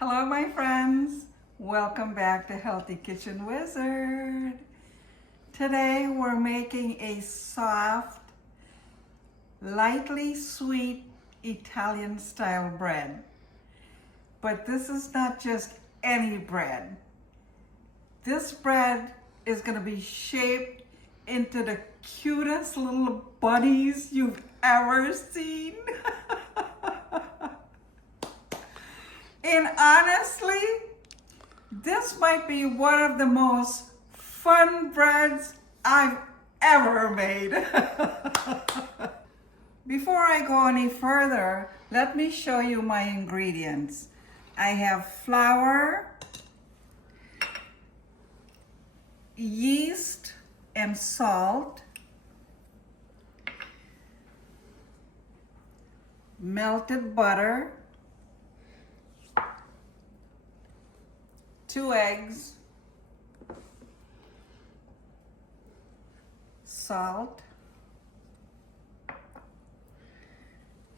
Hello my friends, welcome back to Healthy Kitchen Wizard. Today we're making a soft, lightly sweet Italian style bread. But this is not just any bread. This bread is going to be shaped into the cutest little bunnies you've ever seen. And honestly, this might be one of the most fun breads I've ever made. Before I go any further, let me show you my ingredients. I have flour, yeast and salt, melted butter, 2 eggs, salt,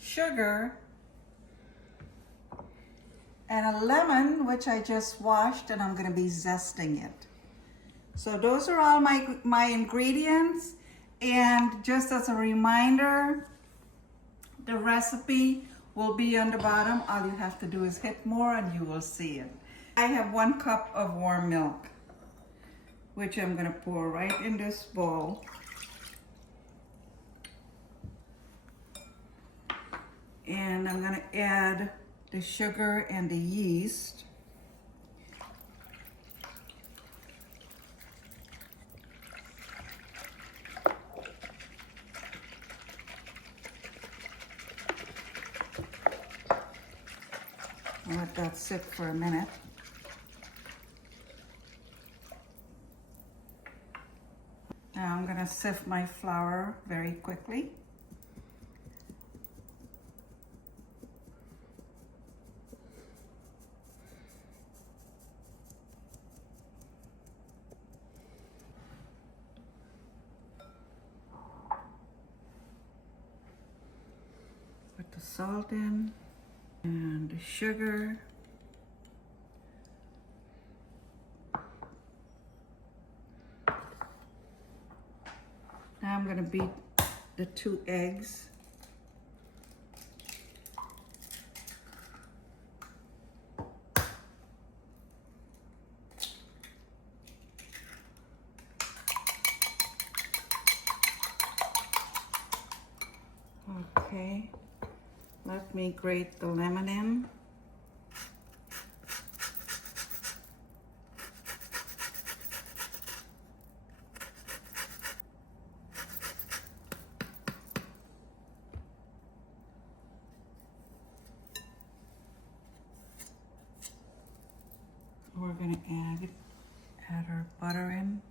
sugar, and a lemon, which I just washed and I'm going to be zesting it. So those are all my ingredients, and just as a reminder, the recipe will be on the bottom. All you have to do is hit more and you will see it. I have 1 cup of warm milk, which I'm going to pour right in this bowl. And I'm going to add the sugar and the yeast. I'll let that sit for a minute. Now I'm going to sift my flour very quickly. Put the salt in and the sugar. Now I'm going to beat the 2 eggs. Okay, let me grate the lemon in. We're going to add our butter in.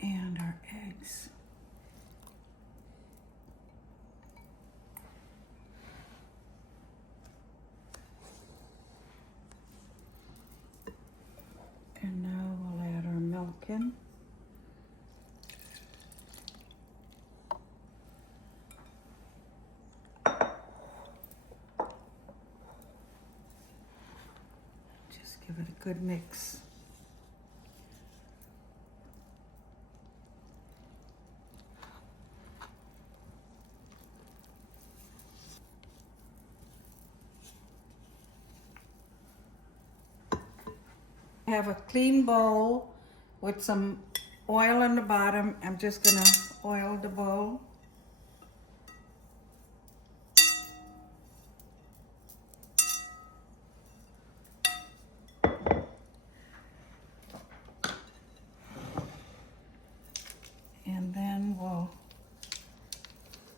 And our eggs. And now we'll add our milk in. Just give it a good mix. I have a clean bowl with some oil on the bottom. I'm just gonna oil the bowl. And then we'll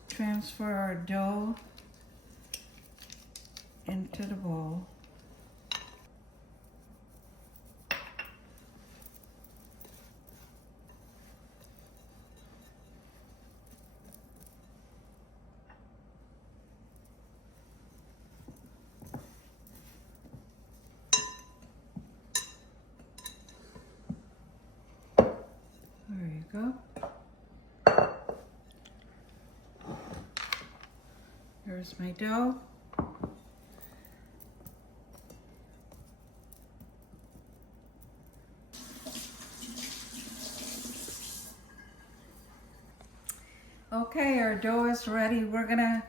transfer our dough into the bowl. There you go. Here's my dough. Okay, our dough is ready. We're gonna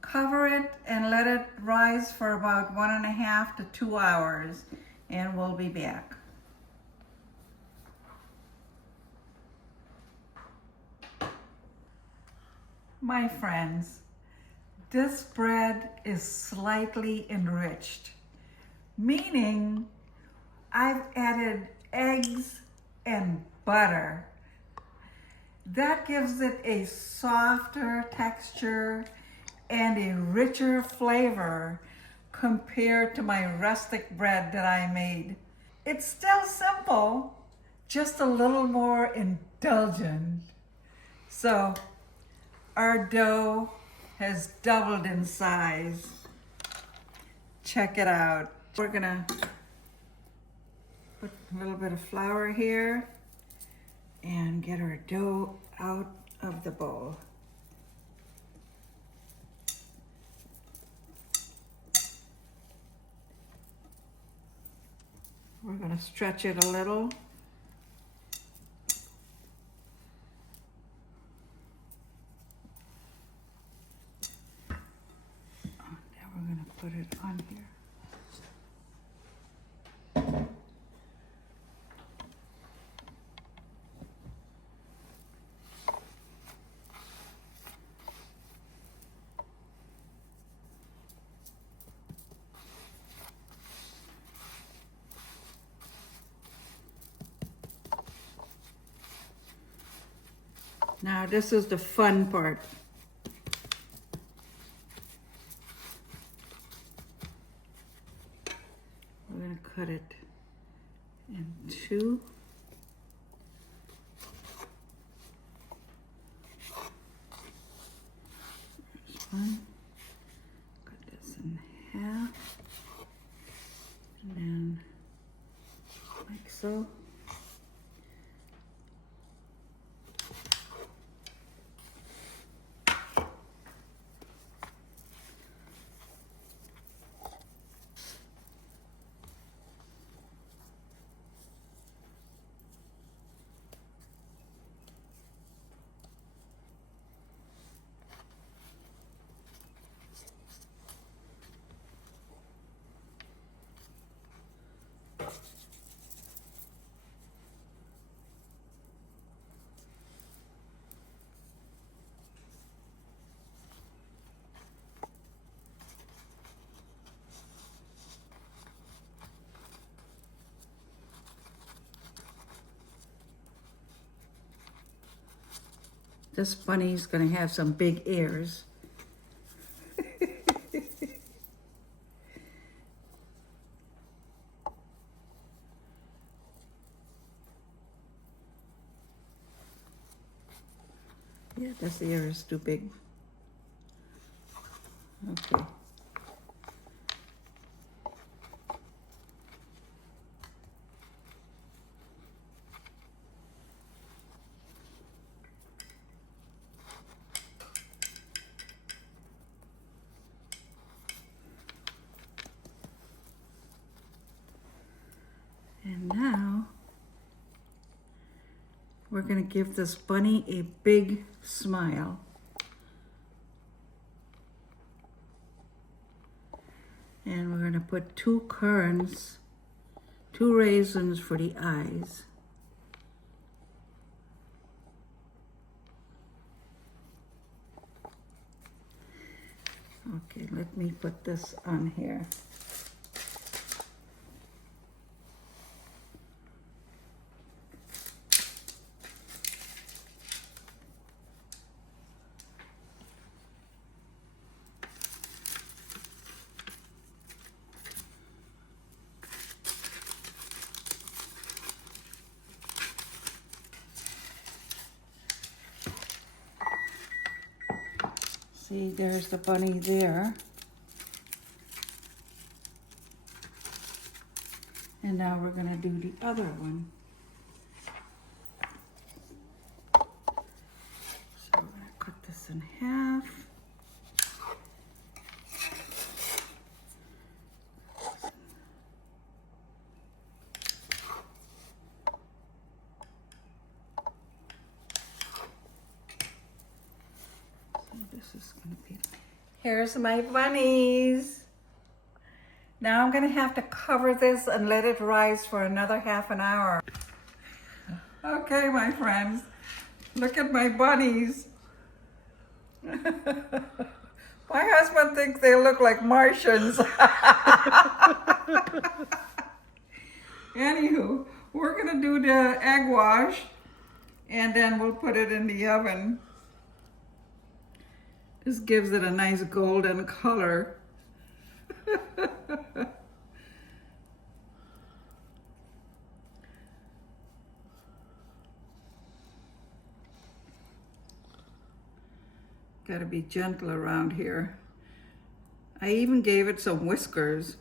cover it and let it rise for about 1.5 to 2 hours, and we'll be back. My friends, this bread is slightly enriched, meaning I've added eggs and butter. That gives it a softer texture and a richer flavor compared to my rustic bread that I made. It's still simple, just a little more indulgent. So our dough has doubled in size. Check it out. We're gonna put a little bit of flour here and get our dough out of the bowl. We're going to stretch it a little. Now we're going to put it on here. Now this is the fun part. We're going to cut it in two. There's one. Cut this in half. And then like so. This bunny's gonna have some big ears. Yeah, this ear is too big. Okay. And now we're going to give this bunny a big smile. And we're going to put 2 currants, 2 raisins for the eyes. Okay, let me put this on here. See, there's the bunny there. And now we're going to do the other one. So we're going to cut this in half. This is gonna be. Here's my bunnies. Now I'm gonna have to cover this and let it rise for another half an hour. Okay, my friends, look at my bunnies. My husband thinks they look like Martians. Anywho, we're gonna do the egg wash and then we'll put it in the oven. This gives it a nice golden color. Gotta be gentle around here. I even gave it some whiskers.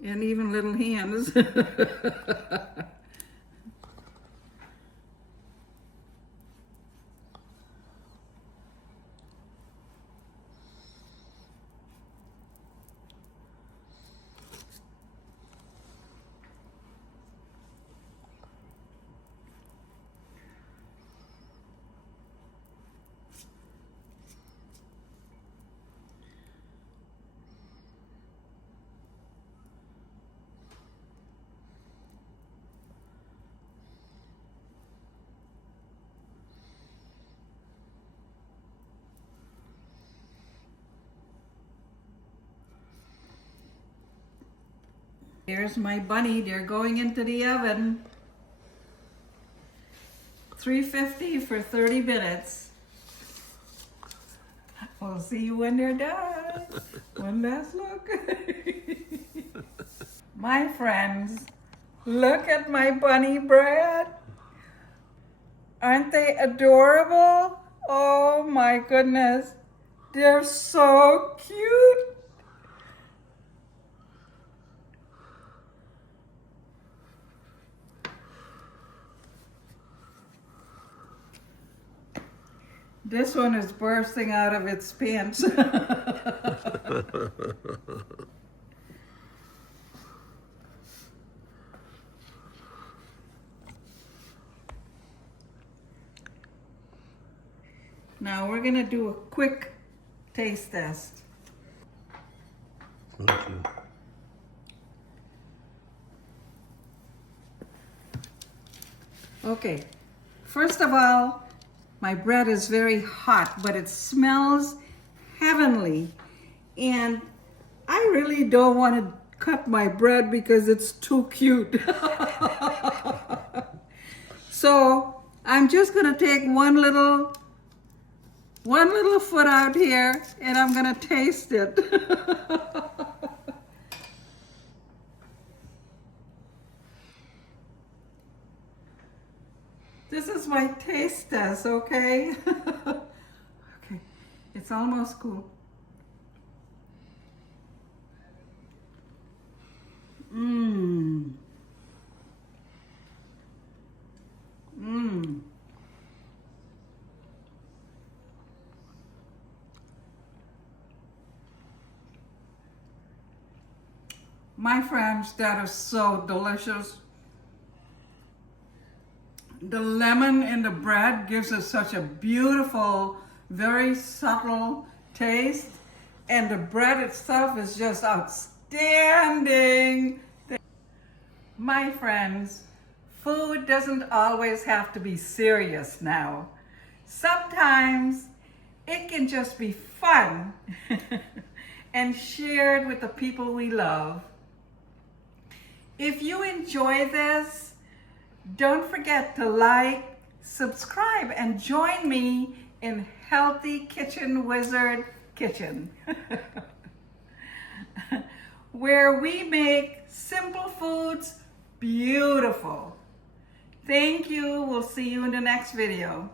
And even little hands. Here's my bunny, they're going into the oven. 350 for 30 minutes. We'll see you when they're done. One last look. My friends, look at my bunny bread. Aren't they adorable? Oh my goodness. They're so cute. This one is bursting out of its pants. Now we're gonna do a quick taste test. Okay. Okay, first of all, my bread is very hot, but it smells heavenly. And I really don't want to cut my bread because it's too cute. So I'm just gonna take one little foot out here and I'm gonna taste it. This is my taste test, okay? Okay, it's almost cool. Mmm. Mmm. My friends, that is so delicious. The lemon in the bread gives it such a beautiful, very subtle taste. And the bread itself is just outstanding. My friends, food doesn't always have to be serious now. Sometimes it can just be fun and shared with the people we love. If you enjoy this, don't forget to like, subscribe, and join me in Healthy Kitchen Wizard Kitchen, where we make simple foods beautiful. Thank you. We'll see you in the next video.